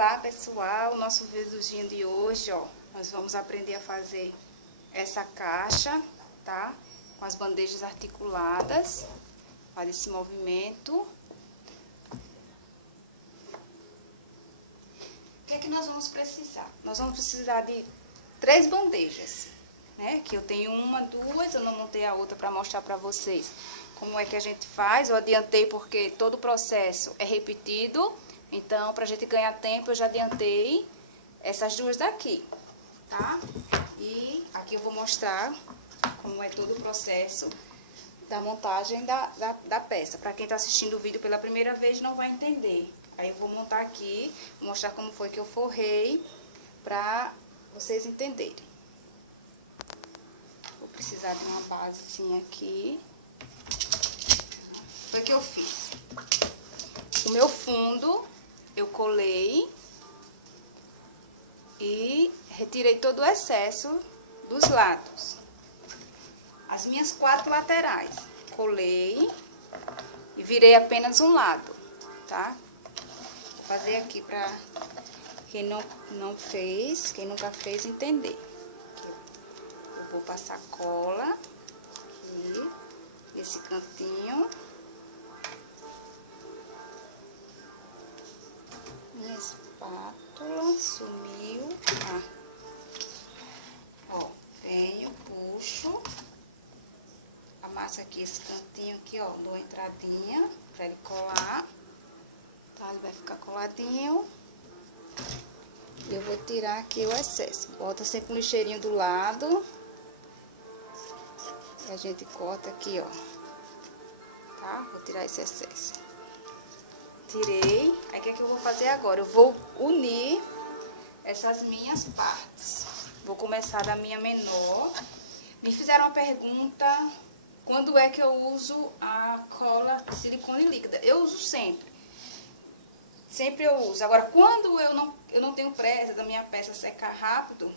Olá pessoal, nosso videozinho de hoje, ó, nós vamos aprender a fazer essa caixa, tá? Com as bandejas articuladas, faz esse movimento. O que é que nós vamos precisar? Nós vamos precisar de 3 bandejas, né? Que eu tenho uma, duas, eu não montei a outra para mostrar para vocês como é que a gente faz. Eu adiantei porque todo o processo é repetido. Então, pra gente ganhar tempo, eu já adiantei essas duas daqui, tá? E aqui eu vou mostrar como é todo o processo da montagem da peça. Pra quem tá assistindo o vídeo pela primeira vez, não vai entender. Aí eu vou montar aqui, vou mostrar como foi que eu forrei, pra vocês entenderem. Vou precisar de uma basezinha aqui. Foi o que eu fiz. O meu fundo eu colei e retirei todo o excesso dos lados. As minhas 4 laterais, colei e virei apenas um lado, tá? Vou fazer aqui pra quem não fez, quem nunca fez, entender. Eu vou passar cola aqui, nesse cantinho. Minha espátula sumiu. Ó, venho, puxo, amasso aqui esse cantinho aqui, ó, dou uma entradinha pra ele colar, tá? Ele vai ficar coladinho. E eu vou tirar aqui o excesso. Bota sempre um lixeirinho do lado. E a gente corta aqui, ó, tá? Vou tirar esse excesso. Tirei. Aí o que é que eu vou fazer agora? Eu vou unir essas minhas partes. Vou começar da minha menor. Me fizeram uma pergunta: quando é que eu uso a cola silicone líquida? Eu uso sempre. Sempre eu uso. Agora, quando eu não tenho pressa da minha peça secar rápido,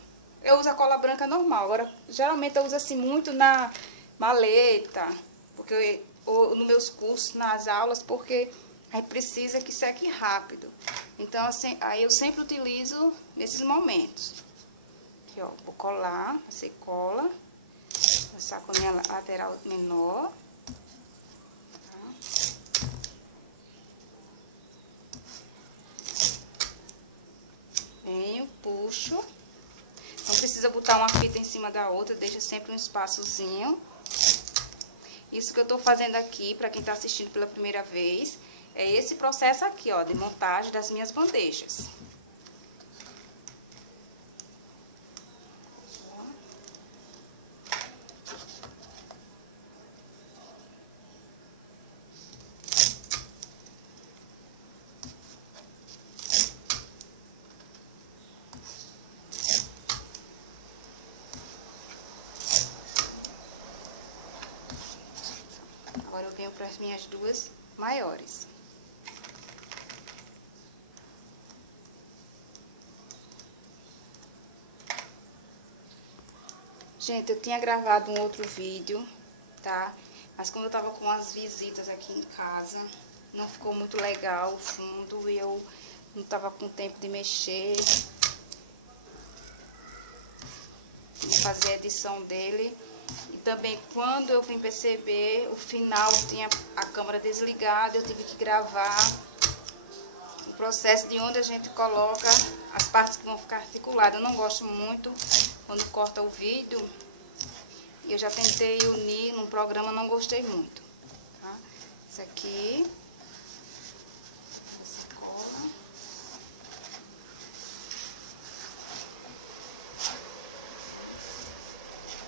eu uso a cola branca normal. Agora, geralmente eu uso assim muito na maleta, porque ou nos meus cursos, nas aulas, porque aí precisa que seque rápido. Então, assim, aí eu sempre utilizo nesses momentos. Aqui, ó, vou colar, passei cola. Passar com a minha lateral menor. Tá? Venho, puxo. Não precisa botar uma fita em cima da outra, deixa sempre um espaçozinho. Isso que eu tô fazendo aqui, pra quem tá assistindo pela primeira vez, é esse processo aqui, ó, de montagem das minhas bandejas. Agora eu venho para as minhas duas maiores. Gente, eu tinha gravado um outro vídeo, tá? Mas como eu tava com as visitas aqui em casa, não ficou muito legal o fundo e eu não tava com tempo de mexer, de fazer a edição dele. E também quando eu vim perceber, o final tinha a câmera desligada, eu tive que gravar o processo de onde a gente coloca as partes que vão ficar articuladas. Eu não gosto muito quando corta o vídeo, e eu já tentei unir num programa, não gostei muito, tá? Isso aqui, essa cola.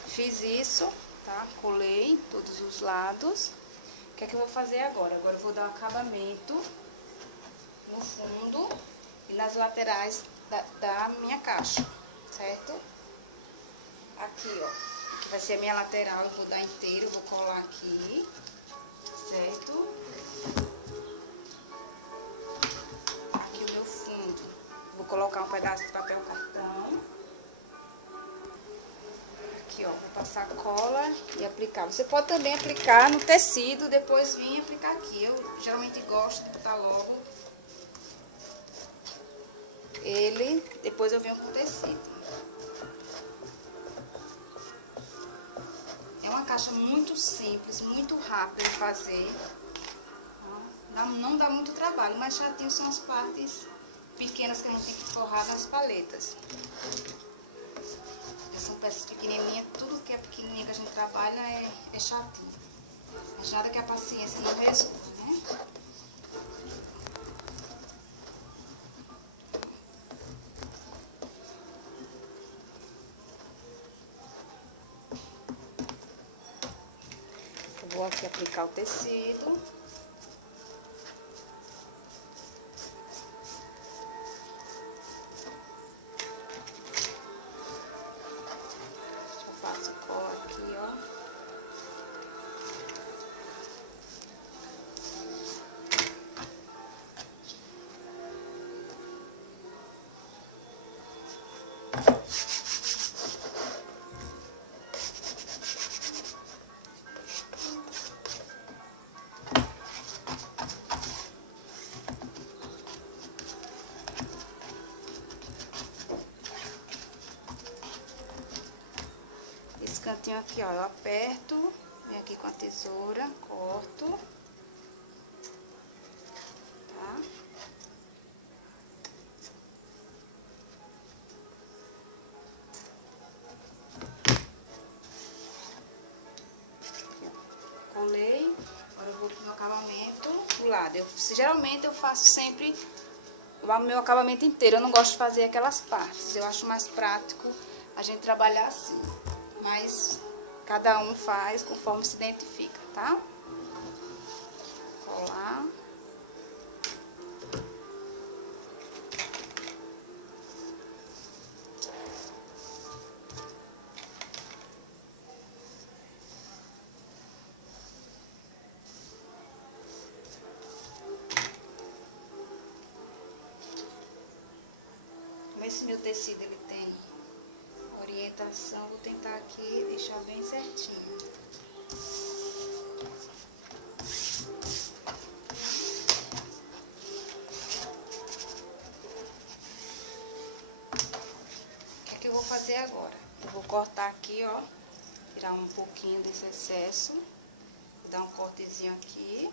Fiz isso, tá? Colei em todos os lados. O que é que eu vou fazer agora? Agora eu vou dar um acabamento no fundo e nas laterais da minha caixa, certo? Aqui, ó, aqui vai ser a minha lateral, eu vou dar inteiro, vou colar aqui, certo? Aqui o meu fundo, vou colocar um pedaço de papel cartão. Aqui, ó, vou passar cola e aplicar. Você pode também aplicar no tecido, depois vir aplicar aqui. Eu geralmente gosto de botar logo depois eu venho com o tecido. É uma caixa muito simples, muito rápida de fazer. Não dá muito trabalho, mas chatinho são as partes pequenas que a gente tem que forrar nas paletas. São peças pequenininhas, tudo que é pequenininha que a gente trabalha é chatinho. Mas nada que a paciência não resolva, né? Eu vou aqui aplicar o tecido. Passo cola aqui, ó. Esse cantinho aqui, ó, eu aperto, venho aqui com a tesoura, corto, tá? Colei, agora eu vou pro meu acabamento pro lado. Geralmente eu faço sempre o meu acabamento inteiro, eu não gosto de fazer aquelas partes, eu acho mais prático a gente trabalhar assim. Mas cada um faz conforme se identifica, tá? Colar. Esse meu tecido, ele tem orientação, vou tentar aqui deixar bem certinho. O que é que eu vou fazer agora? Eu vou cortar aqui, ó, tirar um pouquinho desse excesso, vou dar um cortezinho aqui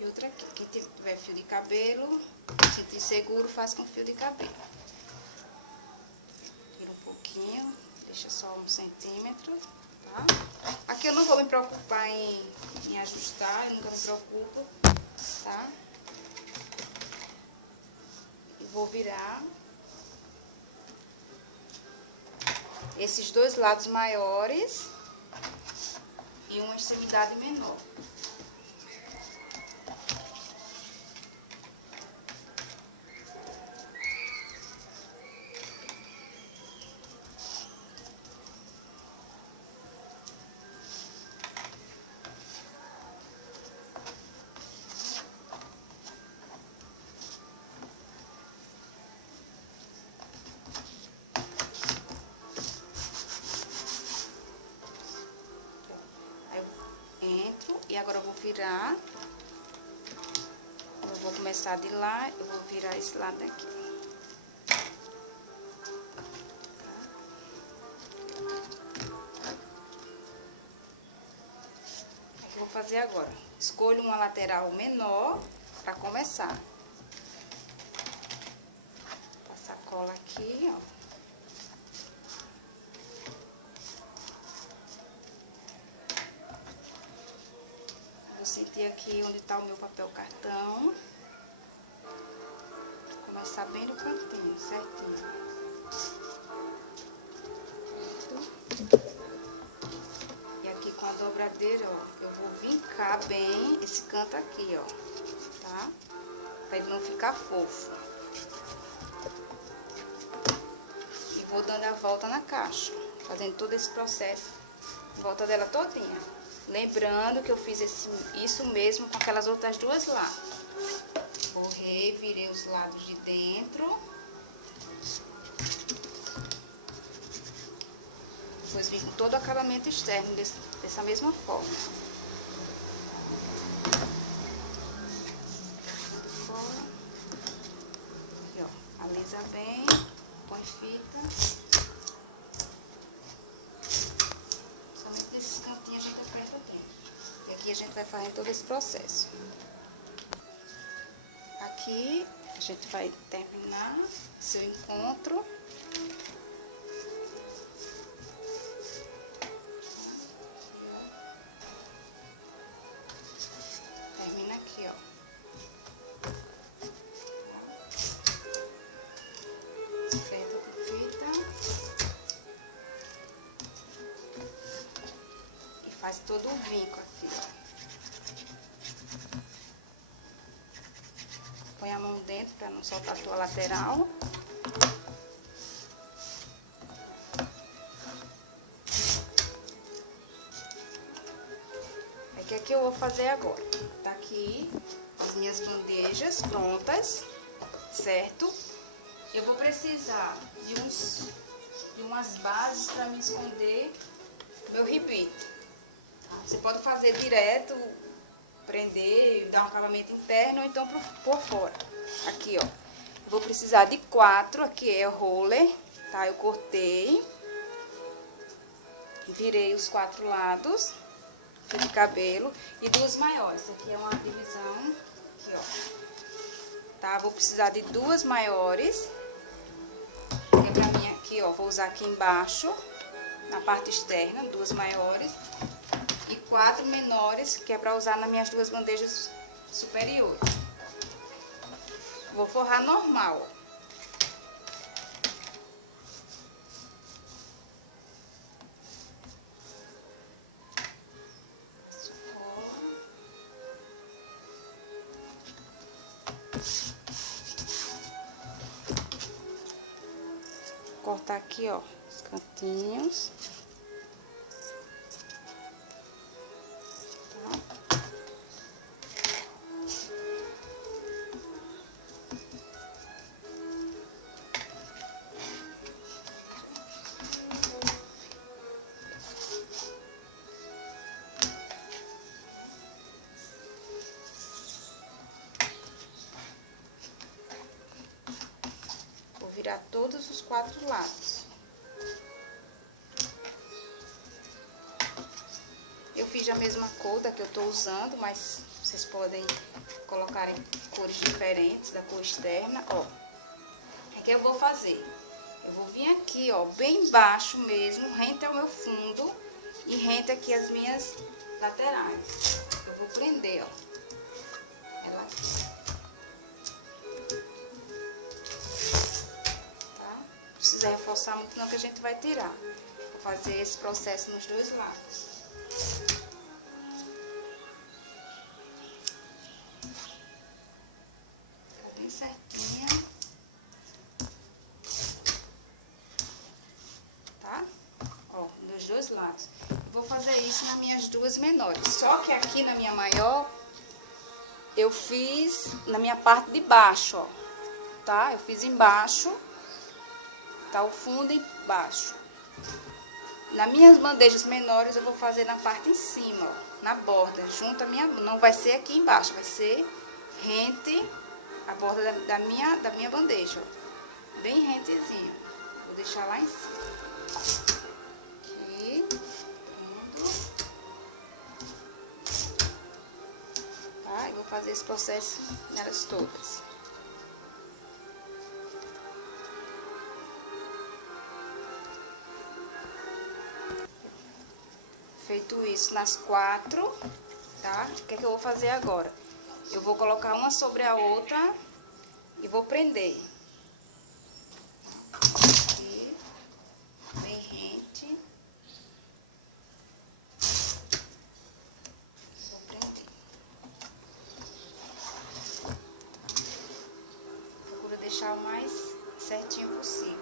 e outra aqui. Quem tiver fio de cabelo, se sentir seguro, faz com fio de cabelo. Deixa só 1 centímetro, tá? Aqui eu não vou me preocupar em ajustar, eu nunca me preocupo, tá? E vou virar esses dois lados maiores e uma extremidade menor. E agora eu vou virar, eu vou começar de lá, eu vou virar esse lado aqui. O que eu vou fazer agora? Escolho uma lateral menor para começar. Passar cola aqui, ó. Vou sentir aqui onde tá o meu papel cartão. Vou começar bem no cantinho, certinho. E aqui com a dobradeira, ó, eu vou vincar bem esse canto aqui, ó, tá? Pra ele não ficar fofo. E vou dando a volta na caixa, fazendo todo esse processo em volta dela todinha. Lembrando que eu fiz isso mesmo com aquelas outras duas lá. Borrei, virei os lados de dentro. Depois vim com todo o acabamento externo dessa mesma forma. Aqui, ó. Organiza bem, põe fita. Somente nesses cantinhos a gente aperta bem. E aqui a gente vai fazendo todo esse processo. Aqui a gente vai terminar seu encontro. Termina aqui, ó. Aperta com fita. E faz todo um vinco aqui, ó. Põe a mão dentro para não soltar a tua lateral. O que eu vou fazer agora? Tá aqui as minhas bandejas prontas, certo? Eu vou precisar de umas bases para me esconder meu ribite. Você pode fazer direto, prender, dar um acabamento interno ou então por fora. Aqui, ó. Eu vou precisar de 4, aqui é o roller, tá? Eu cortei, virei os 4 lados de cabelo e 2 maiores. Aqui é uma divisão, aqui, ó. Tá? Vou precisar de 2 maiores, que é pra mim aqui, ó. Vou usar aqui embaixo, na parte externa, 2 maiores. E 4 menores, que é pra usar nas minhas 2 bandejas superiores. Vou forrar normal, ó. Cortar aqui, ó, os cantinhos. Vou virar todos os 4 lados. Eu fiz a mesma cor da que eu tô usando, mas vocês podem colocar em cores diferentes da cor externa, ó. O que eu vou fazer? Eu vou vir aqui, ó, bem baixo mesmo, rente ao meu fundo e rente aqui as minhas laterais. Eu vou prender, ó, ela aqui. Tá? Não precisa reforçar muito não, que a gente vai tirar. Vou fazer esse processo nos 2 lados. Tá bem certinha. Tá? Ó, dos 2 lados. Vou fazer isso nas minhas 2 menores. Só que aqui na minha maior, eu fiz na minha parte de baixo, ó. Tá? Eu fiz embaixo. Tá? O fundo embaixo. Nas minhas bandejas menores, eu vou fazer na parte em cima, ó. Na borda, junto a minha... Não vai ser aqui embaixo, vai ser rente a borda da minha bandeja, ó. Bem rentezinho. Vou deixar lá em cima. Aqui. Tá? E vou fazer esse processo nelas todas. Feito isso nas 4, tá? O que é que eu vou fazer agora? Eu vou colocar uma sobre a outra e vou prender. Aqui, bem rente. Vou prender. Procura deixar o mais certinho possível.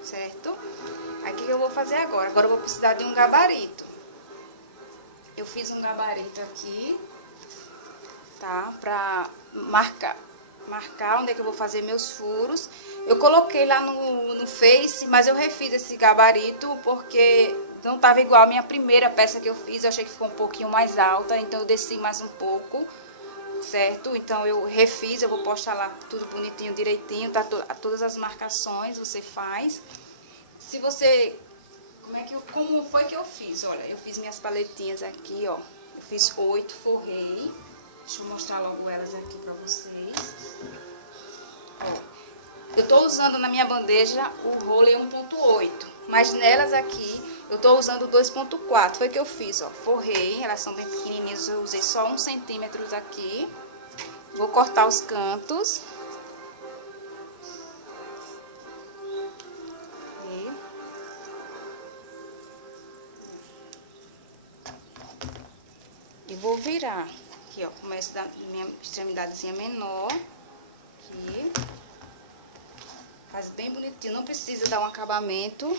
Certo? fazer agora. Agora eu vou precisar de um gabarito. Eu fiz um gabarito aqui, tá? Pra marcar onde é que eu vou fazer meus furos. Eu coloquei lá no Face, mas eu refiz esse gabarito porque não tava igual a minha primeira peça que eu fiz. Eu achei que ficou um pouquinho mais alta, então eu desci mais um pouco, certo? Então eu refiz, eu vou postar lá tudo bonitinho, direitinho, tá? Todas as marcações você faz. Se você... Como foi que eu fiz? Olha, eu fiz minhas paletinhas aqui, ó. Eu fiz 8, forrei. Deixa eu mostrar logo elas aqui pra vocês. Ó, eu tô usando na minha bandeja o rolo 1.8, mas nelas aqui eu tô usando 2.4. Foi que eu fiz, ó. Forrei, elas são bem pequenininhas, eu usei só 1 centímetro aqui. Vou cortar os cantos. E vou virar. Aqui, ó, começo da minha extremidadezinha menor. Aqui. Faz bem bonitinho. Não precisa dar um acabamento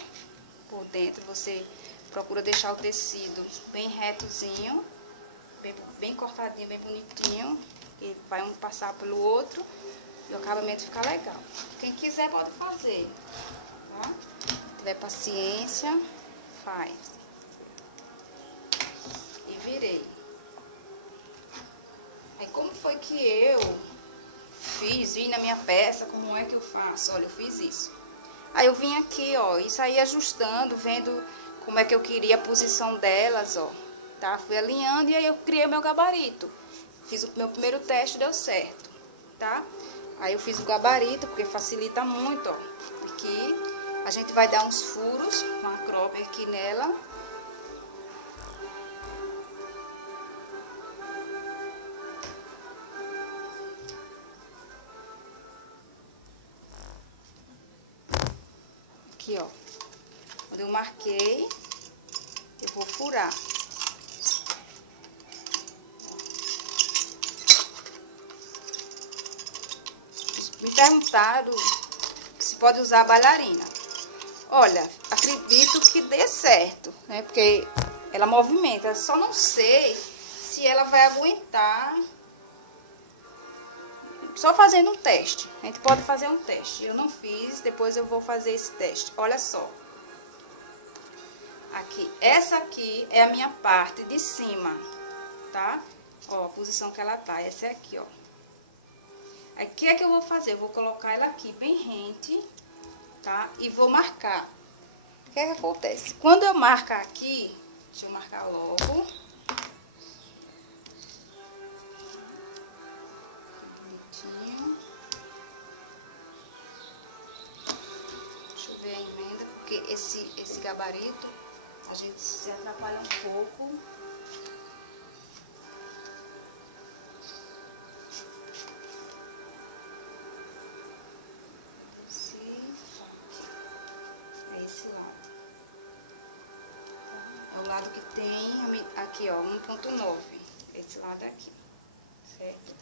por dentro. Você procura deixar o tecido bem retozinho. Bem cortadinho, bem bonitinho. E vai um passar pelo outro. E o acabamento fica legal. Quem quiser pode fazer. Tá? Se tiver paciência, faz. E virei. Aí como foi que eu vi na minha peça, como é que eu faço? Olha, eu fiz isso. Aí eu vim aqui, ó, e saí ajustando, vendo como é que eu queria a posição delas, ó. Tá? Fui alinhando e aí eu criei o meu gabarito. Fiz o meu primeiro teste, deu certo, tá? Aí eu fiz o gabarito, porque facilita muito, ó. Aqui, a gente vai dar uns furos, uma crop aqui nela. Aqui, ó, quando eu marquei, eu vou furar. Me perguntaram se pode usar a bailarina. Olha, acredito que dê certo, né? Porque ela movimenta. Só não sei se ela vai aguentar. Só fazendo um teste. A gente pode fazer um teste. Eu não fiz, depois eu vou fazer esse teste. Olha só. Aqui, essa aqui é a minha parte de cima, tá? Ó, a posição que ela tá, essa é aqui, ó. Aí, o que é que eu vou fazer? Eu vou colocar ela aqui bem rente, tá? E vou marcar. O que é que acontece? Quando eu marcar aqui, deixa eu marcar logo. Bonitinho. Deixa eu ver a emenda, porque esse gabarito, a gente se atrapalha um pouco. É esse lado. É o lado que tem aqui, ó, 1.9. Esse lado aqui, certo?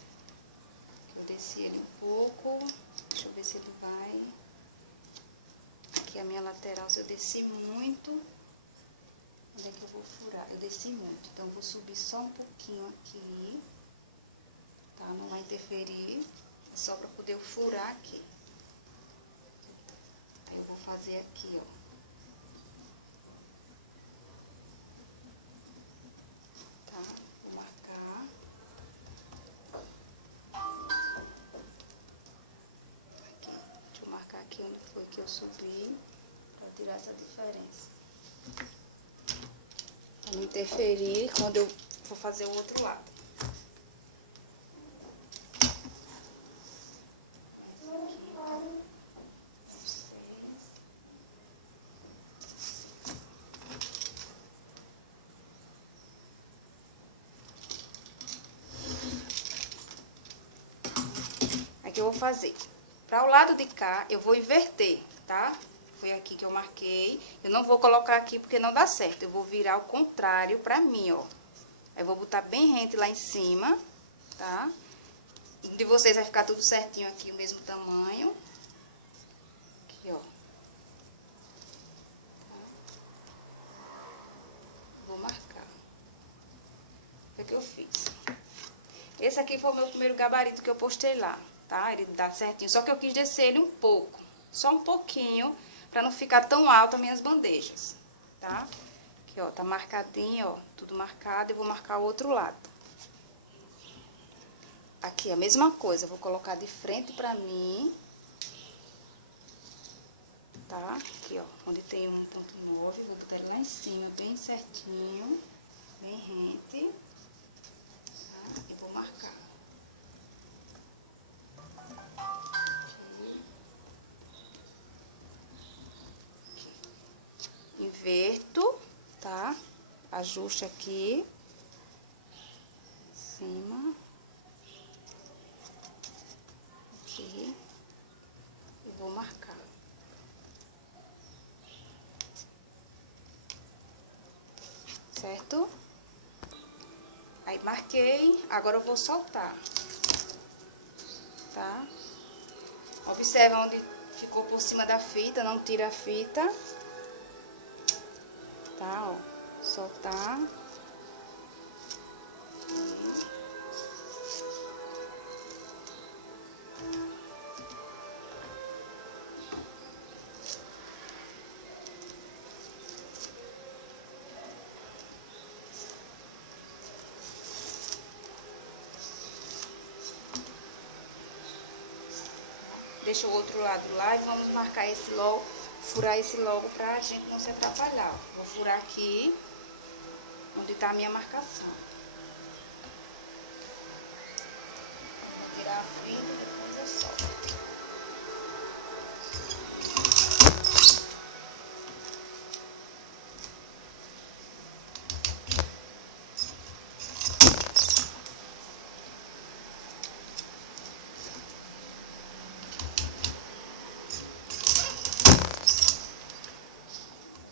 Eu desci ele um pouco. Deixa eu ver se ele vai. Aqui a minha lateral, se eu desci muito, onde é que eu vou furar? Eu desci muito, então eu vou subir só um pouquinho aqui, tá? Não vai interferir, só pra poder furar aqui. Aí eu vou fazer aqui, ó. Tá? Vou marcar. Aqui. Deixa eu marcar aqui onde foi que eu subi, pra tirar essa diferença. Pra não interferir quando eu for fazer o outro lado. Aqui eu vou fazer. Para o lado de cá, eu vou inverter, tá? Foi aqui que eu marquei. Eu não vou colocar aqui porque não dá certo. Eu vou virar ao contrário pra mim, ó. Aí eu vou botar bem rente lá em cima, tá? De vocês vai ficar tudo certinho aqui, o mesmo tamanho. Aqui, ó. eu fiz. Esse aqui foi o meu primeiro gabarito que eu postei lá, tá? Ele dá certinho, só que eu quis descer ele um pouco, só um pouquinho, pra não ficar tão alto as minhas bandejas, tá? Aqui, ó, tá marcadinho, ó, tudo marcado, eu vou marcar o outro lado. Aqui, a mesma coisa, eu vou colocar de frente pra mim, tá? Aqui, ó, onde tem 1,9, vou botar ele lá em cima, bem certinho, bem rente, tá? E vou marcar. Aqui. Inverto, tá? Ajuste aqui, em cima, aqui, e vou marcar. Certo? Aí, marquei, agora eu vou soltar, tá? Observa onde ficou por cima da fita, não tira a fita, tá? Ó, soltar. Deixa o outro lado lá e vamos marcar esse logo, furar esse logo pra gente não se atrapalhar. Vou furar aqui, onde tá a minha marcação. Vou tirar a fita e depois eu solto.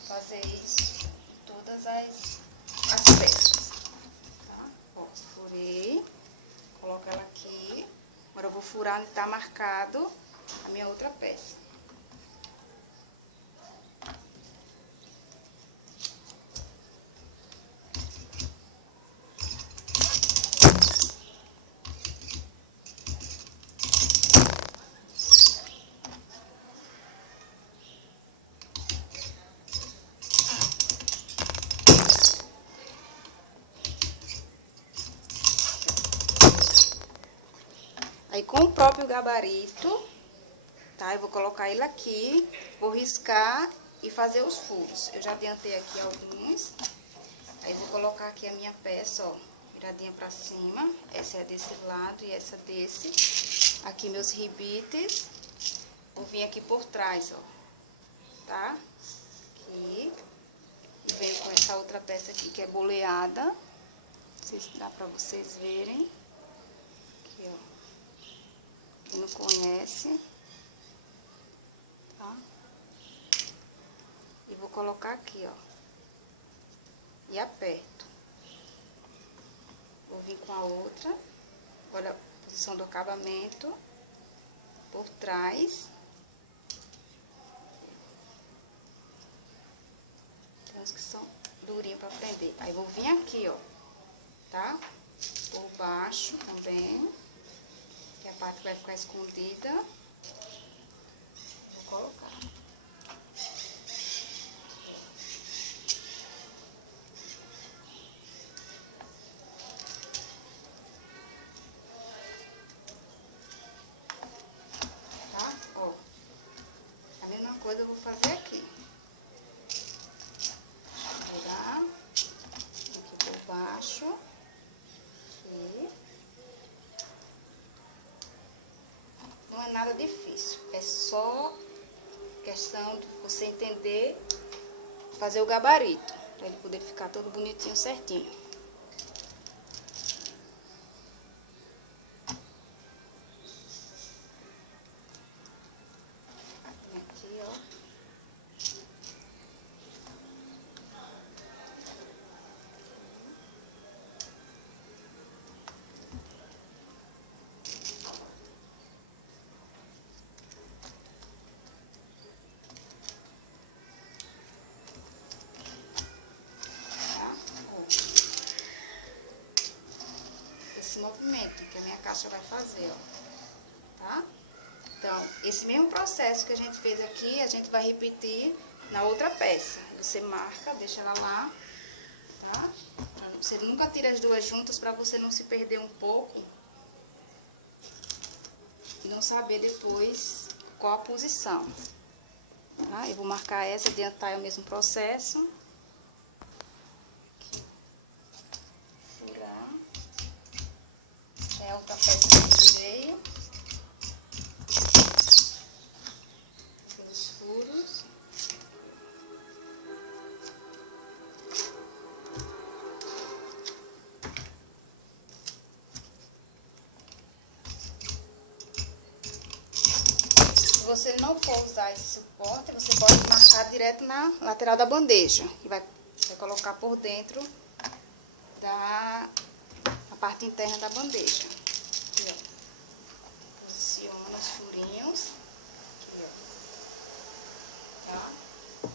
Fazer isso em todas as peças, tá? Ó, furei, coloco ela aqui. Agora eu vou furar onde tá marcado a minha outra peça. Aí, com o próprio gabarito, tá? Eu vou colocar ele aqui, vou riscar e fazer os furos. Eu já adiantei aqui alguns. Aí, vou colocar aqui a minha peça, ó, viradinha pra cima. Essa é desse lado e essa desse. Aqui, meus ribites. Vou vir aqui por trás, ó, tá? Aqui. E venho com essa outra peça aqui, que é boleada. Não sei se dá pra vocês verem. Aqui, ó. Quem não conhece, tá? E vou colocar aqui, ó. E aperto. Vou vir com a outra. Agora, a posição do acabamento. Por trás. Tem uns que são durinhos pra prender. Aí, vou vir aqui, ó. Tá? Por baixo também. Que é a parte que vai ficar escondida. Vou colocar. Tá? Ó. A mesma coisa eu vou fazer aqui. Vou virar. Aqui por baixo. Aqui. Não é nada difícil, é só questão de você entender, fazer o gabarito, para ele poder ficar todo bonitinho, certinho. Aqui, ó. Tá? Ó. Esse mesmo processo que a gente fez aqui, a gente vai repetir na outra peça. Você marca, deixa ela lá, tá? Você nunca tira as duas juntas para você não se perder um pouco e não saber depois qual a posição. Tá? Eu vou marcar essa, adiantar é o mesmo processo. Furar. É a outra peça que eu tirei. Pelos furos. Se você não for usar esse suporte, você pode marcar direto na lateral da bandeja. E vai colocar por dentro da parte interna da bandeja. Aqui, ó. Posiciona os furinhos. Aqui, ó. Tá?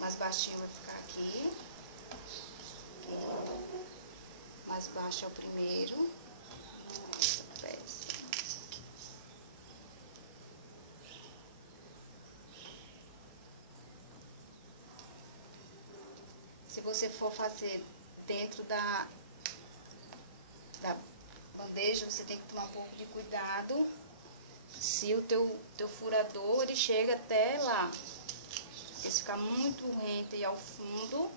Mais baixinho vai ficar aqui. Aqui. Mais baixo é o primeiro. Essa peça. Se você for fazer dentro da bandeja, você tem que tomar um pouco de cuidado. Se o teu furador, ele chega até lá. Porque se ficar muito rente e ao fundo,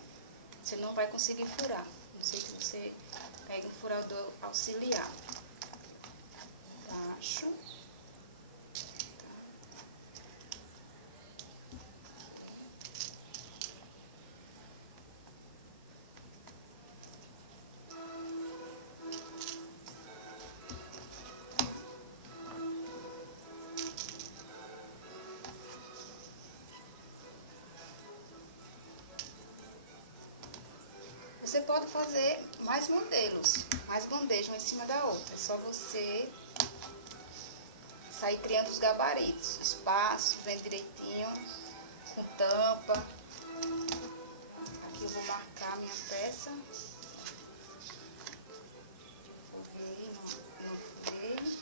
você não vai conseguir furar. Não sei se você pega um furador auxiliar. Baixo. Você pode fazer mais modelos, mais bandejas uma em cima da outra. É só você sair criando os gabaritos, espaço, bem direitinho, com tampa. Aqui eu vou marcar a minha peça. Foguei, não foguei.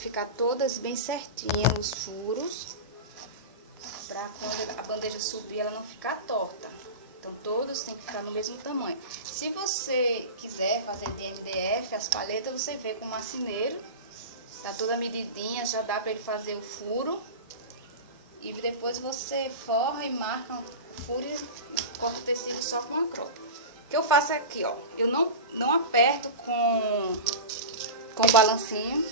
Ficar todas bem certinhas os furos, para quando a bandeja subir ela não ficar torta. Então todos tem que ficar no mesmo tamanho. Se você quiser fazer de MDF, as palhetas você vê com o marceneiro, tá toda medidinha, já dá para ele fazer o furo. E depois você forra e marca o furo e corta o tecido só com a cropa. O que eu faço aqui, ó, eu não aperto com o balancinho,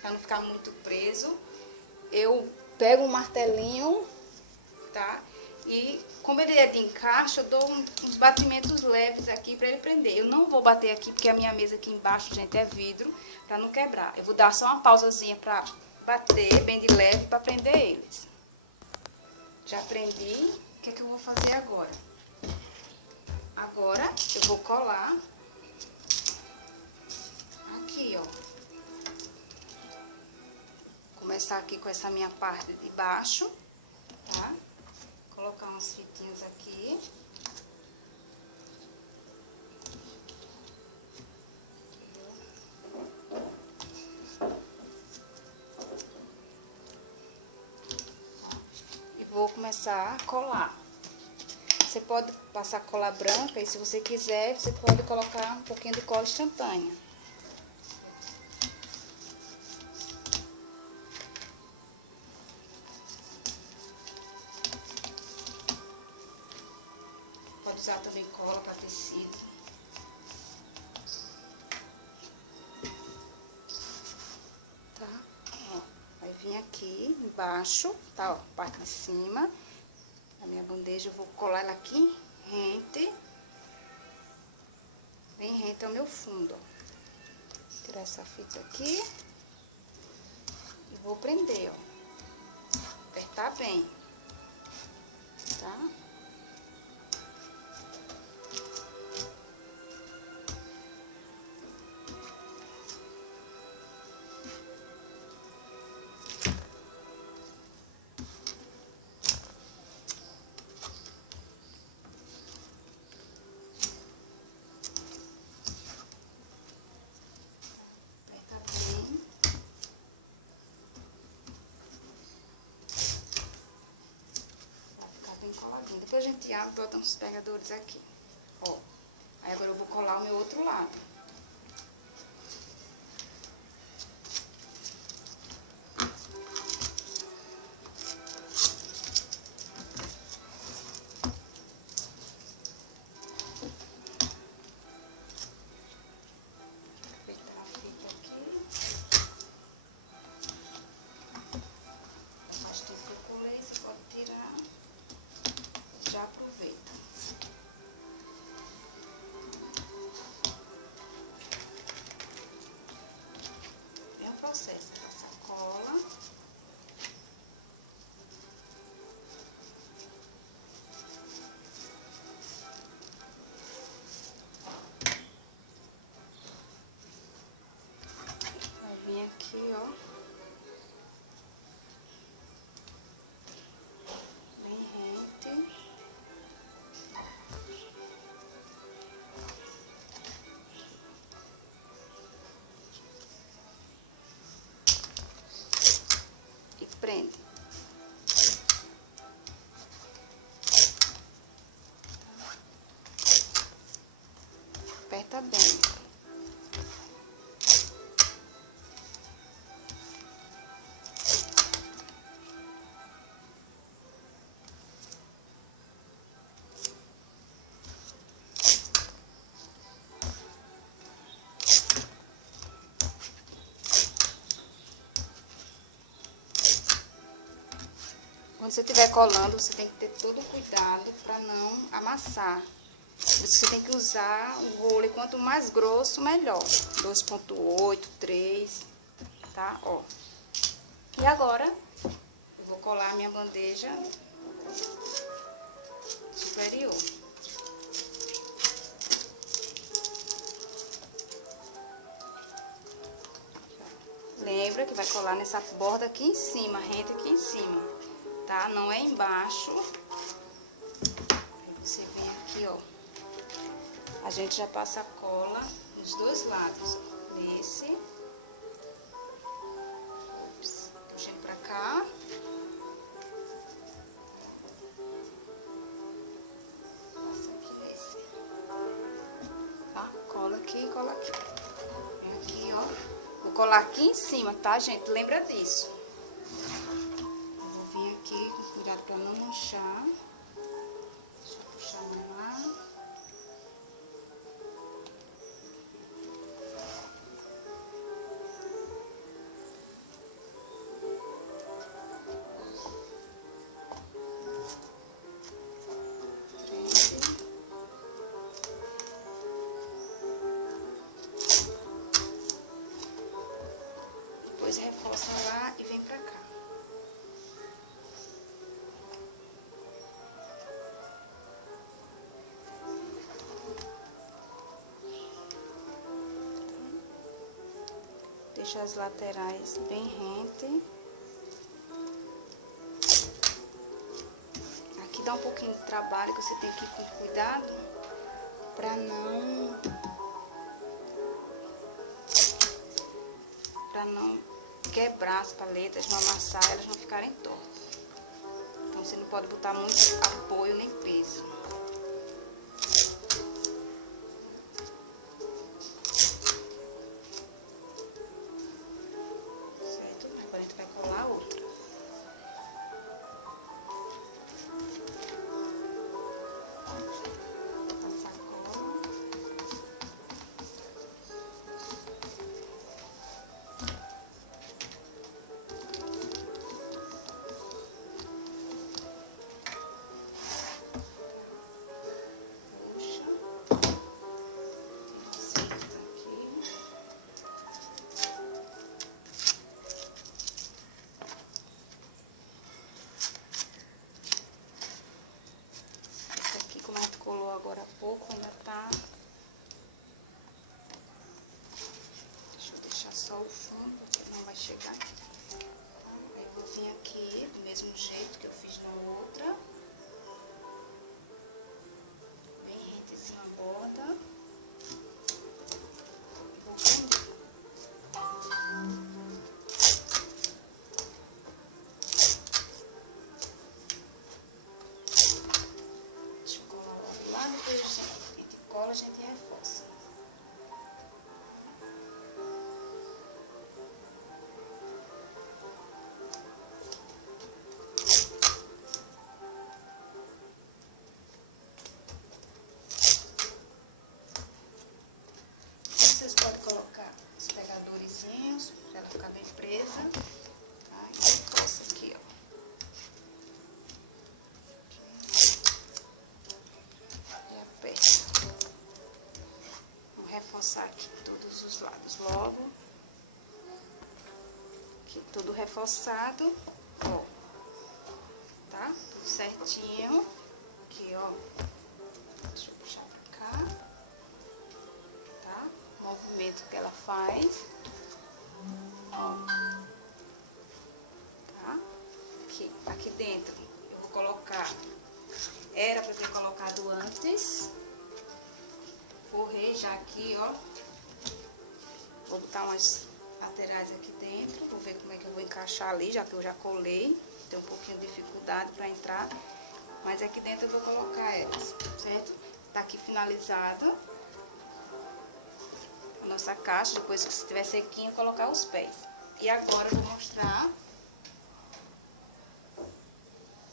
para não ficar muito preso. Eu pego um martelinho, tá? E como ele é de encaixe, eu dou uns batimentos leves aqui para ele prender. Eu não vou bater aqui porque a minha mesa aqui embaixo, gente, é vidro, para não quebrar. Eu vou dar só uma pausazinha para bater bem de leve para prender eles. Já prendi. O que é que eu vou fazer agora? Agora eu vou colar aqui, ó. Começar aqui com essa minha parte de baixo, tá? Colocar umas fitinhas aqui. E vou começar a colar. Você pode passar cola branca e se você quiser, você pode colocar um pouquinho de cola instantânea. Pode usar também cola para tecido. Tá? Ó, vai vir aqui embaixo, tá? Ó, parte de cima. A minha bandeja, eu vou colar ela aqui rente. Bem rente ao meu fundo, ó. Tirar essa fita aqui. E vou prender, ó. Apertar bem. Tá? assim. Depois a gente abre e bota uns pegadores aqui. Ó. Aí agora eu vou colar o meu outro lado. Já aproveita. É um processo, passa cola. Vai vir aqui, ó. Bem rente. Prende. Aperta bem. Quando você estiver colando, você tem que ter todo cuidado para não amassar. Por isso você tem que usar o roller, quanto mais grosso, melhor. 2,8, 3, tá? Ó. E agora, eu vou colar a minha bandeja superior. Lembra que vai colar nessa borda aqui em cima, reta aqui em cima. Tá? Não é embaixo. Você vem aqui, ó. A gente já passa a cola nos dois lados, ó. Nesse. Ops. Puxei pra cá. Passa aqui nesse. Tá? Cola aqui e cola aqui. Vem aqui, ó. Vou colar aqui em cima, tá, gente? Lembra disso. Aqui, com cuidado para não manchar. Deixa eu puxar mais lá. Depois reforça lá e vem pra cá. Deixa as laterais bem rente. Aqui dá um pouquinho de trabalho, que você tem que ir com cuidado pra não quebrar as paletas, não amassar, elas não ficarem tortas. Então você não pode botar muito apoio nem peso. Agora há pouco ainda tá. Deixa eu deixar só o fundo, porque não vai chegar. Aí vou vir aqui do mesmo jeito que eu fiz na outra. Bem rentezinho a borda. E vou prender. reforçado, ó, tá? Tudo certinho. Aqui, ó. Deixa eu puxar pra cá. Tá? O movimento que ela faz. Ó. Tá? Aqui dentro eu vou colocar. Era pra ter colocado antes. Forrei já aqui, ó. Vou botar umas laterais aqui dentro. Vou ver como é que eu vou encaixar ali, já que eu já colei. Tem um pouquinho de dificuldade pra entrar. Mas aqui dentro eu vou colocar elas, certo? Tá aqui finalizada a nossa caixa. Depois que estiver sequinho, colocar os pés. E agora eu vou mostrar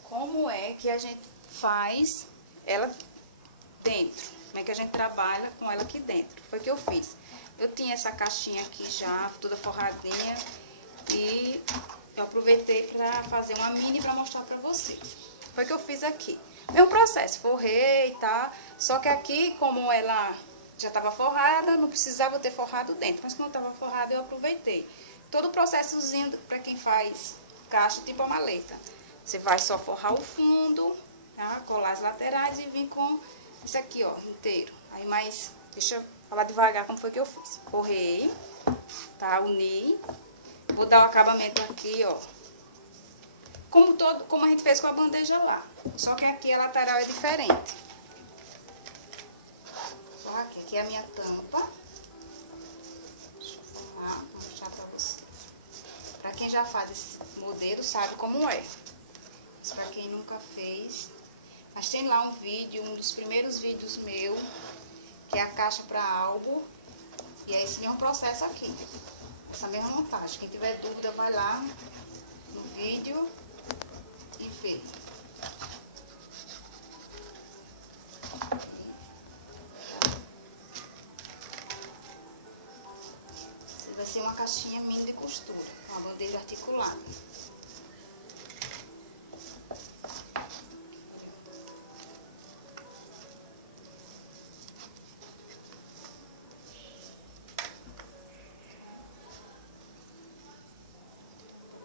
como é que a gente faz ela dentro. Como é que a gente trabalha com ela aqui dentro. Foi o que eu fiz. Eu tinha essa caixinha aqui já, toda forradinha. E eu aproveitei pra fazer uma mini pra mostrar pra vocês. Foi o que eu fiz aqui. Mesmo processo, forrei, tá? Só que aqui, como ela já tava forrada, não precisava ter forrado dentro. Mas como tava forrada, eu aproveitei. Todo o processozinho pra quem faz caixa tipo a maleta. Você vai só forrar o fundo, tá? Colar as laterais e vir com isso aqui, ó, inteiro. Aí mais, deixa eu falar devagar como foi que eu fiz. Forrei, tá? Uni. Vou dar o acabamento aqui, ó. Como a gente fez com a bandeja lá. Só que aqui a lateral é diferente. Ó, aqui é a minha tampa. Deixa eu forrar, vou mostrar pra vocês. Pra quem já faz esse modelo, sabe como é. Mas pra quem nunca fez... Mas tem lá um vídeo, um dos primeiros vídeos meu, que é a caixa pra álbum. E é esse mesmo processo aqui. Essa mesma montagem. Quem tiver dúvida, vai lá no vídeo e vê. Vai ser uma caixinha mini de costura, com a bandeja articulada.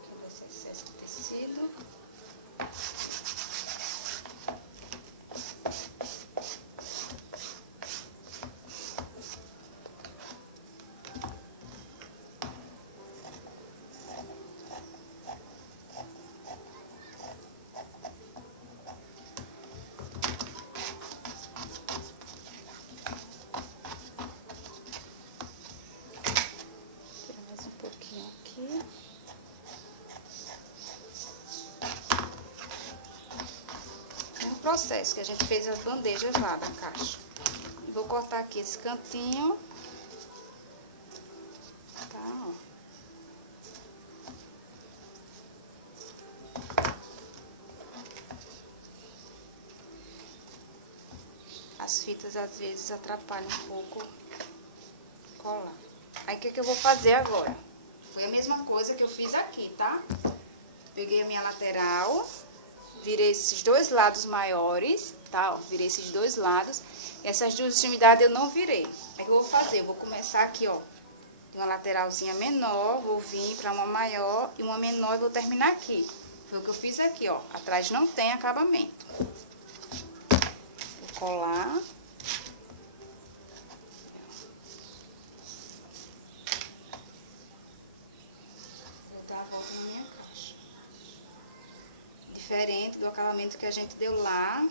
Aqui vai ser excesso de tecido. Processo que a gente fez as bandejas lá da caixa. Vou cortar aqui esse cantinho, tá, ó. As fitas às vezes atrapalham um pouco colar. Aí o que que eu vou fazer agora? Foi a mesma coisa que eu fiz aqui, tá? Peguei a minha lateral, virei esses dois lados maiores, tá? Ó, virei esses dois lados. E essas duas extremidades eu não virei. Aí o que eu vou fazer? Eu vou começar aqui, ó. Tem uma lateralzinha menor, vou vir pra uma maior e uma menor e vou terminar aqui. Foi o que eu fiz aqui, ó. Atrás não tem acabamento. Vou colar. Vou dar a volta na minha caixa. Diferente do acabamento que a gente deu lá,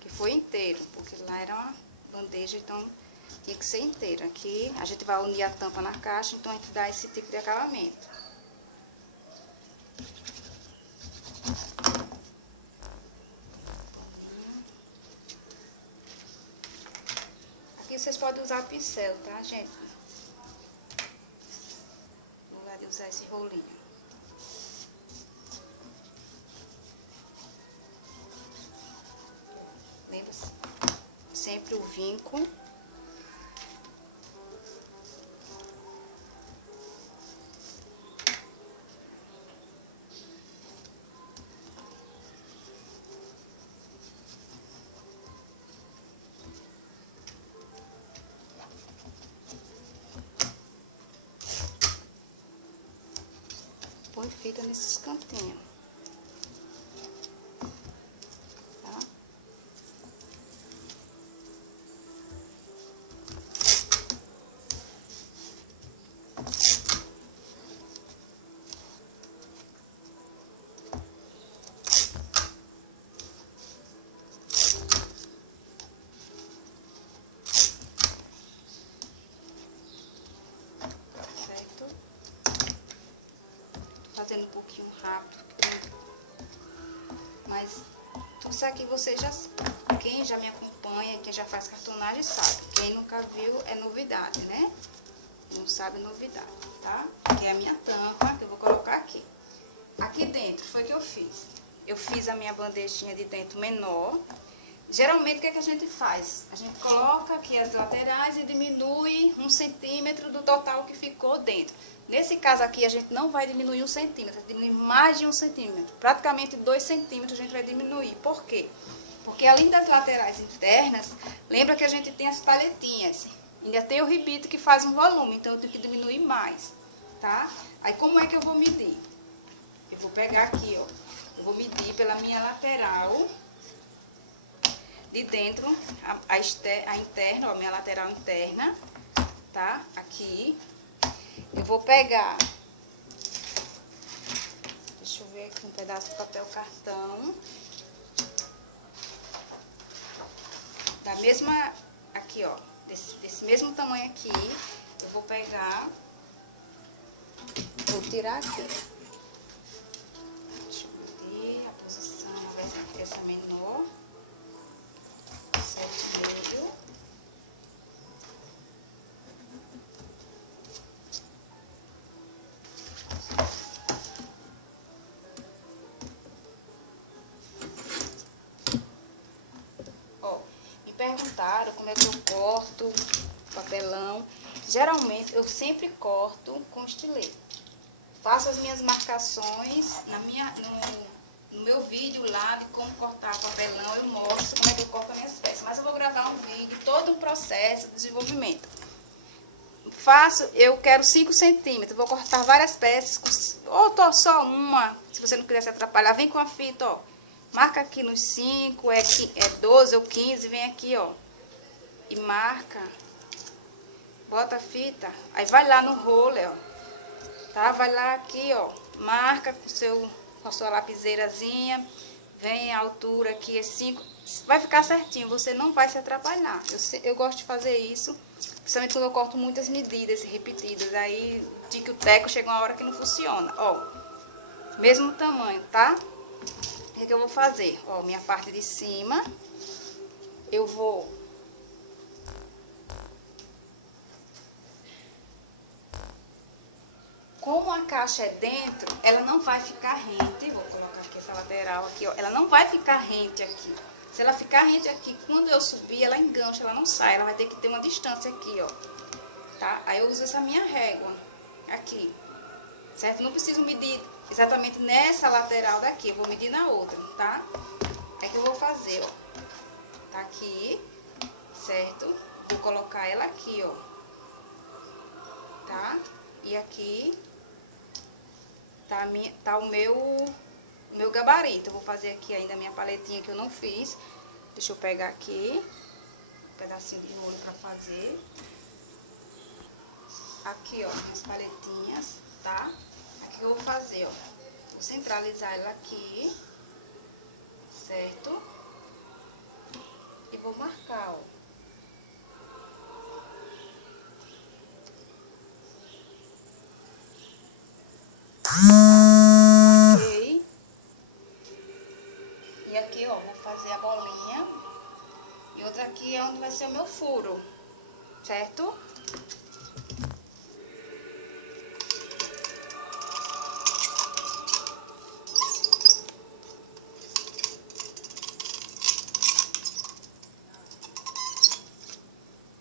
que foi inteiro, porque lá era uma bandeja, então tinha que ser inteiro. Aqui a gente vai unir a tampa na caixa, então a gente dá esse tipo de acabamento. Aqui vocês podem usar pincel, tá, gente? No lugar de usar esse rolinho. Lembra-se? Sempre o vinco. Põe fita nesses cantinhos. Tá? Fazendo um pouquinho rápido, mas tudo isso aqui você já sabe. Quem já me acompanha, quem já faz cartonagem sabe. Quem nunca viu é novidade, né? Não sabe é novidade, tá? Aqui é a minha tampa que eu vou colocar aqui. Aqui dentro foi o que eu fiz. Eu fiz a minha bandejinha de dentro menor. Geralmente o que é que a gente faz? A gente coloca aqui as laterais e diminui 1 centímetro do total que ficou dentro. Nesse caso aqui, a gente não vai diminuir 1 centímetro, diminuir mais de 1 centímetro. Praticamente 2 centímetros a gente vai diminuir. Por quê? Porque além das laterais internas, lembra que a gente tem as palhetinhas. Ainda tem o ribito que faz um volume, então eu tenho que diminuir mais, tá? Aí como é que eu vou medir? Eu vou pegar aqui, ó. Eu vou medir pela minha lateral de dentro, a interna, ó, minha lateral interna, tá? Aqui. Eu vou pegar, deixa eu ver aqui, um pedaço de papel cartão, da mesma, aqui ó, desse mesmo tamanho aqui, eu vou pegar, vou tirar aqui, deixa eu medir a posição dessa menor, 7,5. Perguntaram como é que eu corto papelão. Geralmente eu sempre corto com estilete. Faço as minhas marcações no meu vídeo lá de como cortar papelão. Eu mostro como é que eu corto as minhas peças. Mas eu vou gravar um vídeo, todo um processo de desenvolvimento. Eu quero 5 centímetros. Vou cortar várias peças, ou só uma, se você não quiser se atrapalhar. Vem com a fita, ó. Marca aqui nos 5, é 12 ou 15, vem aqui, ó. E marca. Bota a fita. Aí vai lá no roller, ó. Tá? Vai lá aqui, ó. Marca com a sua lapiseirazinha. Vem a altura aqui, é 5. Vai ficar certinho, você não vai se atrapalhar. Eu gosto de fazer isso, principalmente quando eu corto muitas medidas repetidas. Aí, tique o teco, chega uma hora que não funciona. Ó, mesmo tamanho, tá? O que eu vou fazer? Ó, minha parte de cima, eu vou como a caixa é dentro, ela não vai ficar rente. Vou colocar aqui essa lateral aqui, ó. Ela não vai ficar rente aqui. Se ela ficar rente aqui, quando eu subir, ela engancha, ela não sai. Ela vai ter que ter uma distância aqui, ó. Tá? Aí eu uso essa minha régua aqui, certo? Não preciso medir exatamente nessa lateral daqui, eu vou medir na outra, tá? É que eu vou fazer, ó. Tá aqui, certo? Vou colocar ela aqui, ó. Tá? E aqui tá o meu gabarito. Eu vou fazer aqui ainda a minha paletinha que eu não fiz. Deixa eu pegar aqui um pedacinho de molho pra fazer. Aqui, ó, as paletinhas, tá? Aqui eu vou fazer, ó. Vou centralizar ela aqui, certo? E vou marcar, ó. Marquei. E aqui, ó, vou fazer a bolinha. E outra aqui é onde vai ser o meu furo, certo?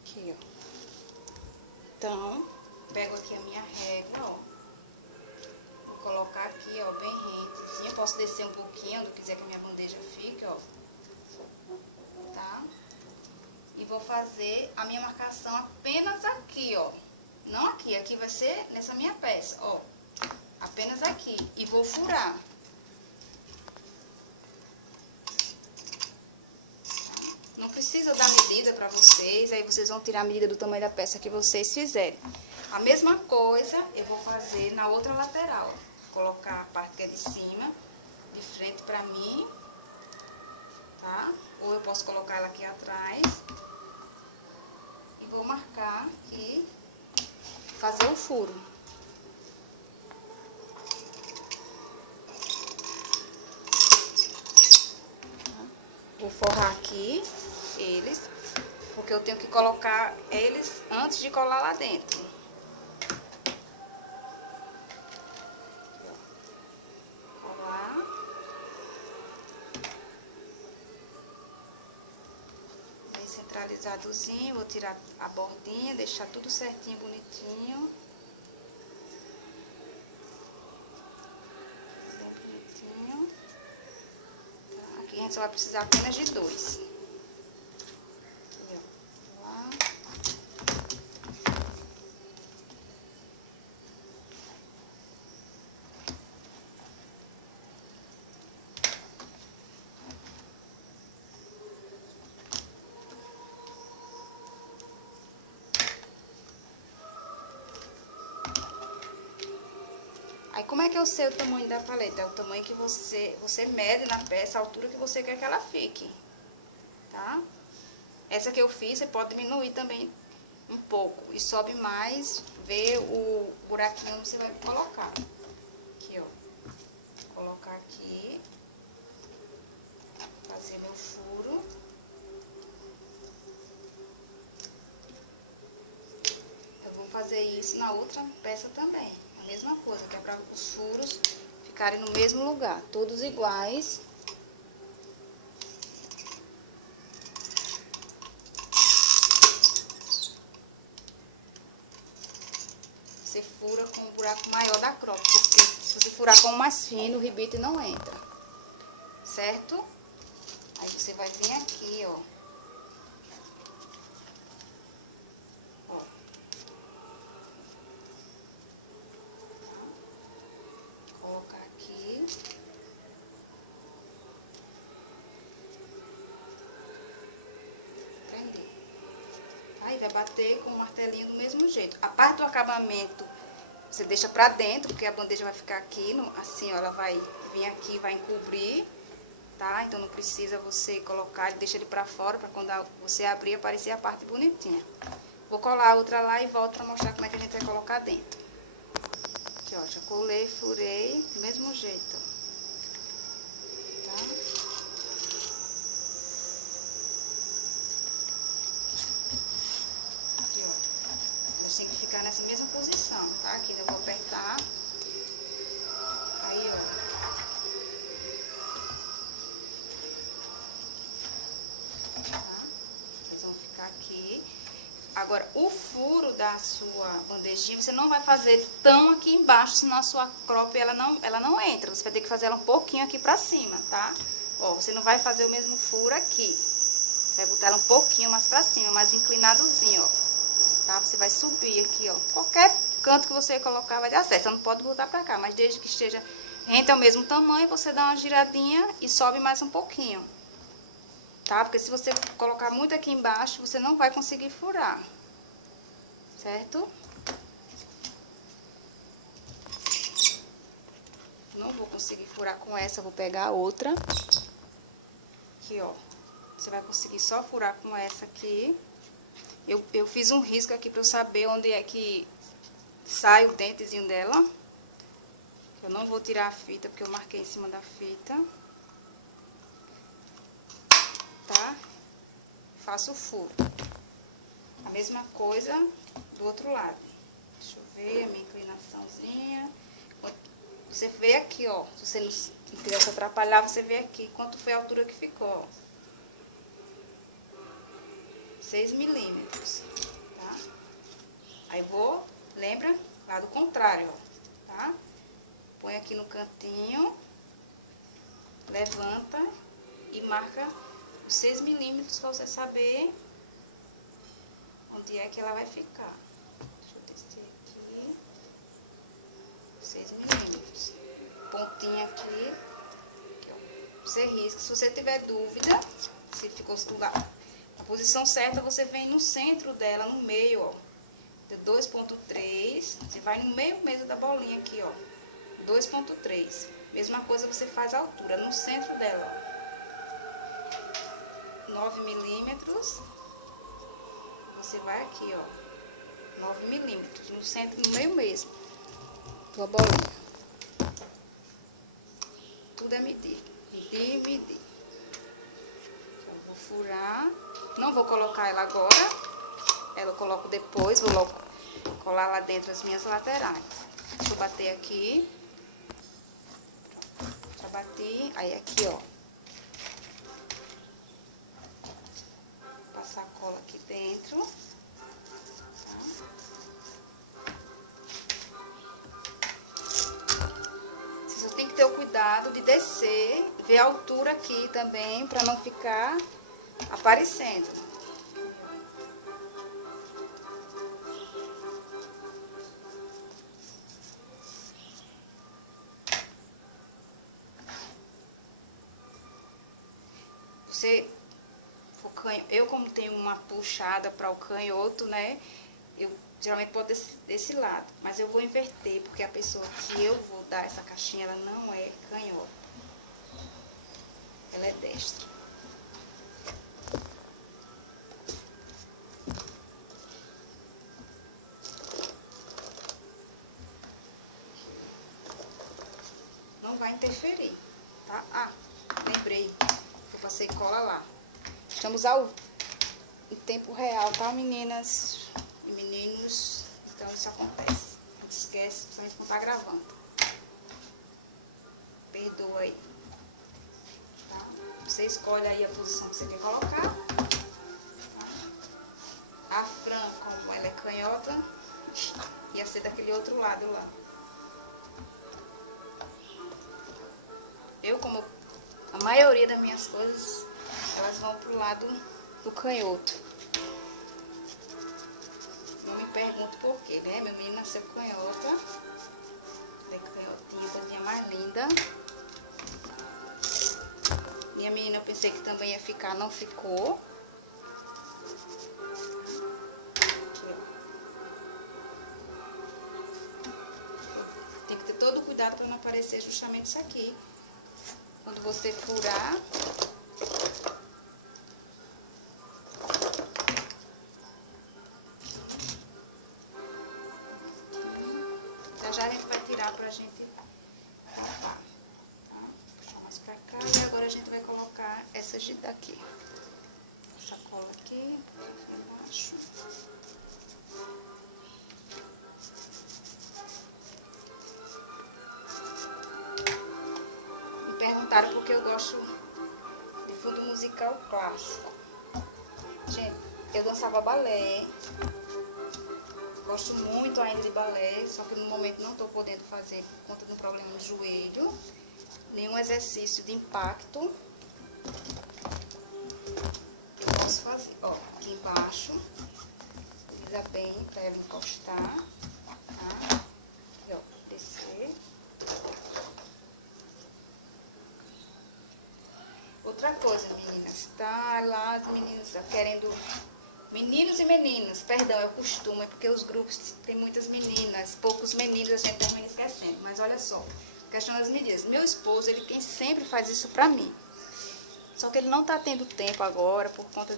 Aqui, ó. Então, pego aqui a minha régua, ó. Vou colocar aqui, ó, bem rentezinho. Posso descer um pouquinho, onde quiser que a minha bandeja fique, ó. Tá? E vou fazer a minha marcação apenas aqui, ó. Não aqui, aqui vai ser nessa minha peça, ó. A apenas aqui, e vou furar. Não precisa dar medida pra vocês, aí vocês vão tirar a medida do tamanho da peça que vocês fizerem. A mesma coisa eu vou fazer na outra lateral. Colocar a parte que é de cima, de frente pra mim, tá? Ou eu posso colocar ela aqui atrás. E vou marcar aqui, fazer o furo. Vou forrar aqui eles, porque eu tenho que colocar eles antes de colar lá dentro. Colar. Bem centralizadozinho, vou tirar a bordinha, deixar tudo certinho, bonitinho. Bem bonitinho. Tá, aqui a gente só vai precisar apenas de 2. Aí, como é que eu sei o tamanho da paleta? É o tamanho que você mede na peça, a altura que você quer que ela fique, tá? Essa que eu fiz, você pode diminuir também um pouco. E sobe mais, vê o buraquinho onde você vai colocar. Aqui, ó. Vou colocar aqui. Fazer meu furo. Eu vou fazer isso na outra peça também. A mesma coisa, que é para os furos ficarem no mesmo lugar, todos iguais. Você fura com um buraco maior da cropa, porque se você furar com o mais fino, o rebite não entra, certo? Aí você vai vir aqui, ó. Vai bater com o martelinho do mesmo jeito. A parte do acabamento você deixa pra dentro, porque a bandeja vai ficar aqui, assim, ó, ela vai vir aqui, vai encobrir, tá? Então não precisa você colocar, deixa ele pra fora, pra quando você abrir aparecer a parte bonitinha. Vou colar a outra lá e volto pra mostrar como é que a gente vai colocar dentro. Aqui, ó, já colei, furei, do mesmo jeito, tá? Tem que ficar nessa mesma posição, tá? Aqui eu vou apertar. Aí, ó. Tá? Eles vão ficar aqui. Agora, o furo da sua bandejinha, você não vai fazer tão aqui embaixo, senão a sua cropp, ela não entra. Você vai ter que fazer ela um pouquinho aqui pra cima, tá? Ó, você não vai fazer o mesmo furo aqui. Você vai botar ela um pouquinho mais pra cima, mais inclinadozinho, ó. Tá? Você vai subir aqui, ó. Qualquer canto que você colocar vai dar certo. Você não pode botar pra cá, mas desde que esteja rente ao mesmo tamanho, você dá uma giradinha e sobe mais um pouquinho. Tá? Porque se você colocar muito aqui embaixo, você não vai conseguir furar. Certo? Não vou conseguir furar com essa, vou pegar a outra. Aqui, ó. Você vai conseguir só furar com essa aqui. Eu fiz um risco aqui pra eu saber onde é que sai o dentezinho dela. Eu não vou tirar a fita, porque eu marquei em cima da fita. Tá? Faço o furo. A mesma coisa do outro lado. Deixa eu ver a minha inclinaçãozinha. Você vê aqui, ó. Se você não quiser se atrapalhar, você vê aqui quanto foi a altura que ficou, ó. 6 milímetros, tá? Aí vou, lembra? Lado contrário, ó, tá? Põe aqui no cantinho, levanta e marca os 6 milímetros pra você saber onde é que ela vai ficar. Deixa eu descer aqui. 6 6 milímetros. Pontinha aqui, ó. Você risca. Se você tiver dúvida, se ficou na posição certa, você vem no centro dela, no meio, ó. De 2,3. Você vai no meio mesmo da bolinha aqui, ó. 2,3. Mesma coisa você faz a altura, no centro dela, ó. 9 milímetros. Você vai aqui, ó. 9 milímetros, no centro, no meio mesmo. Tua bolinha. Tudo é medir. Medir, medir. Então, vou furar. Não vou colocar ela agora. Ela eu coloco depois. Vou logo colar lá dentro as minhas laterais. Deixa eu bater aqui. Já bati. Aí aqui, ó. Passar a cola aqui dentro. Você tem que ter o cuidado de descer, ver a altura aqui também, pra não ficar aparecendo. Eu como tenho uma puxada para o canhoto, né? Eu geralmente boto desse lado. Mas eu vou inverter, porque a pessoa que eu vou dar essa caixinha, ela não é canhota. Ela é destra. Não vai interferir, tá? Ah, lembrei. Eu passei cola lá. Estamos em tempo real, tá, meninas e meninos? Então, isso acontece. Não esquece, principalmente quando tá gravando. Perdoa aí. Tá? Você escolhe aí a posição que você quer colocar. Tá? A Fran, como ela é canhota, ia ser daquele outro lado lá. Eu, como a maioria das minhas coisas, elas vão pro lado do canhoto. Não me pergunto por quê, né? Meu menino nasceu canhota. Ela é canhotinha, coisinha mais linda. Minha menina eu pensei que também ia ficar, não ficou. Aqui, ó. Tem que ter todo o cuidado para não aparecer justamente isso aqui. Quando você furar... Já a gente vai tirar pra gente tampar, tá? Puxar mais pra cá e agora a gente vai colocar essas daqui. Essa cola aqui, embaixo. Me perguntaram por que eu gosto de fundo musical clássico. Gente, eu dançava balé. Gosto muito ainda de balé, só que no momento não estou podendo fazer por conta do problema no joelho. Nenhum exercício de impacto que eu posso fazer. Ó, aqui embaixo, pisa bem para ela encostar, tá? E ó, descer. Outra coisa, meninas, tá lá as meninas querendo... Meninos e meninas, perdão, é o costume, é porque os grupos tem muitas meninas, poucos meninos, a gente termina esquecendo. Mas olha só, questão das medidas. Meu esposo, ele quem sempre faz isso pra mim. Só que ele não tá tendo tempo agora, por conta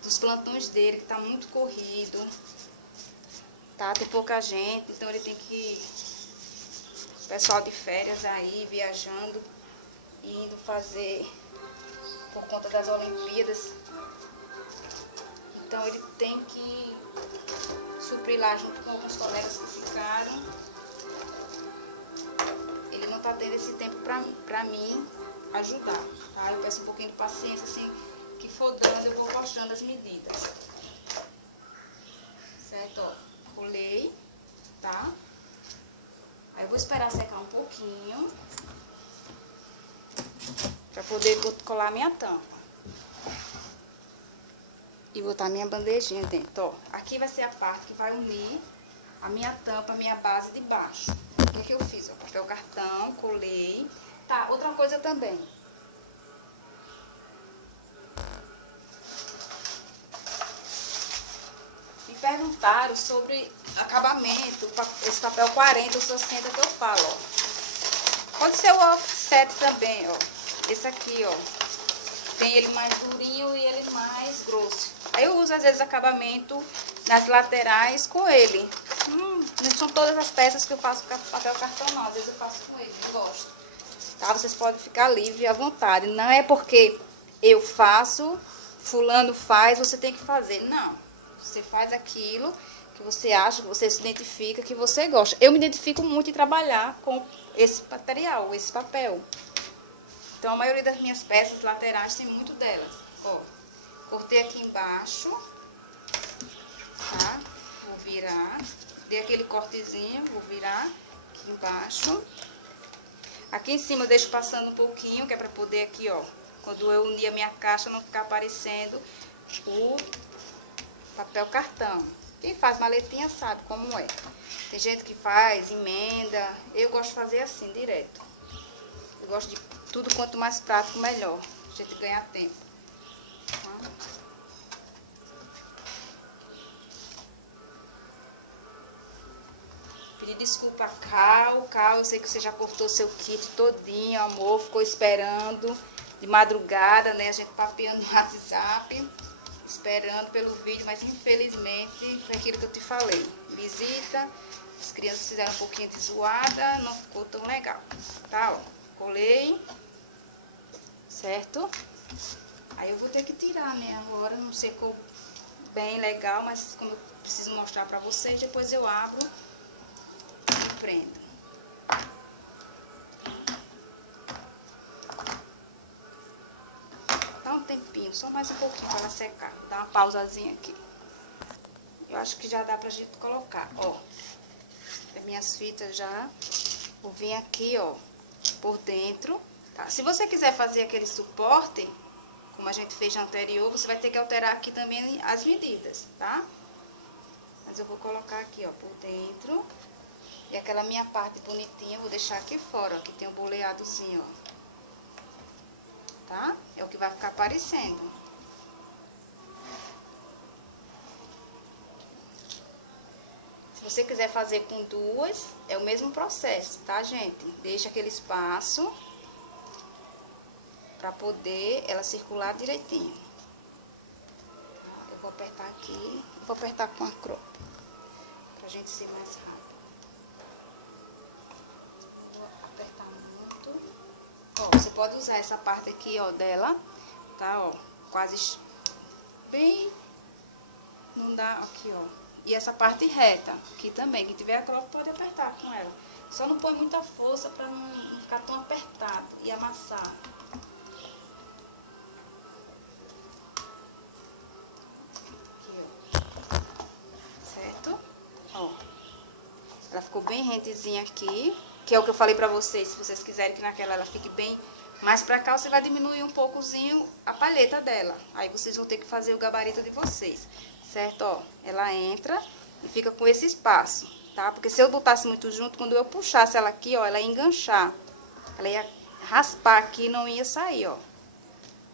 dos plantões dele, que tá muito corrido. Tá, tem pouca gente, então ele tem que... Pessoal de férias aí, viajando, indo fazer por conta das Olimpíadas. Então ele tem que suprir lá junto com alguns colegas que ficaram. Ele não tá tendo esse tempo pra mim ajudar, tá? Eu peço um pouquinho de paciência, assim, que for dando eu vou postando as medidas. Certo? Ó, colei, tá? Aí eu vou esperar secar um pouquinho pra poder colar a minha tampa. E botar minha bandejinha dentro, ó. Aqui vai ser a parte que vai unir a minha tampa, a minha base de baixo. O que eu fiz? Ó, papel cartão, colei. Tá, outra coisa também. Me perguntaram sobre acabamento, esse papel 40 ou 60 que eu falo, ó. Pode ser o offset também, ó. Esse aqui, ó. Tem ele mais durinho e ele mais grosso. Aí eu uso, às vezes, acabamento nas laterais com ele. Não são todas as peças que eu faço com papel cartão, não. Às vezes eu faço com ele, eu gosto. Tá? Vocês podem ficar livre à vontade. Não é porque eu faço, fulano faz, você tem que fazer. Não. Você faz aquilo que você acha, que você se identifica, que você gosta. Eu me identifico muito em trabalhar com esse material, esse papel. Então, a maioria das minhas peças laterais tem muito delas. Ó, cortei aqui embaixo, tá? Vou virar. Dei aquele cortezinho, vou virar aqui embaixo. Aqui em cima eu deixo passando um pouquinho, que é pra poder aqui, ó, quando eu unir a minha caixa, não ficar aparecendo o papel cartão. Quem faz maletinha sabe como é. Tem gente que faz, emenda. Eu gosto de fazer assim, direto. Eu gosto de tudo quanto mais prático, melhor. A gente ganhar tempo. Tá? Pedir desculpa a Cal, eu sei que você já cortou seu kit todinho, amor, ficou esperando de madrugada, né, a gente papeando no WhatsApp, esperando pelo vídeo, mas infelizmente foi aquilo que eu te falei, visita, as crianças fizeram um pouquinho de zoada, não ficou tão legal, tá, ó, colei, certo? Aí eu vou ter que tirar, né, agora, não secou bem legal, mas como eu preciso mostrar pra vocês, depois eu abro e prendo. Dá um tempinho, só mais um pouquinho para ela secar. Dá uma pausazinha aqui. Eu acho que já dá pra gente colocar, ó. As minhas fitas já. Vou vir aqui, ó, por dentro, tá? Se você quiser fazer aquele suporte, como a gente fez no anterior, você vai ter que alterar aqui também as medidas, tá? Mas eu vou colocar aqui, ó, por dentro. E aquela minha parte bonitinha eu vou deixar aqui fora, ó, que tem um boleadozinho, ó. Tá? É o que vai ficar aparecendo. Se você quiser fazer com duas, é o mesmo processo, tá, gente? Deixa aquele espaço pra poder ela circular direitinho. Eu vou apertar aqui, vou apertar com a crop, pra gente ser mais rápido. Ó, você pode usar essa parte aqui, ó, dela, tá, ó, quase bem, não dá, aqui, ó, e essa parte reta, aqui também, quem tiver a croca pode apertar com ela, só não põe muita força pra não ficar tão apertado e amassar. Aqui, ó, certo? Ó, ela ficou bem rentezinha aqui. Que é o que eu falei pra vocês, se vocês quiserem que naquela ela fique bem mais pra cá, você vai diminuir um poucozinho a palheta dela. Aí vocês vão ter que fazer o gabarito de vocês, certo? Ó, ela entra e fica com esse espaço, tá? Porque se eu botasse muito junto, quando eu puxasse ela aqui, ó, ela ia enganchar. Ela ia raspar aqui e não ia sair, ó.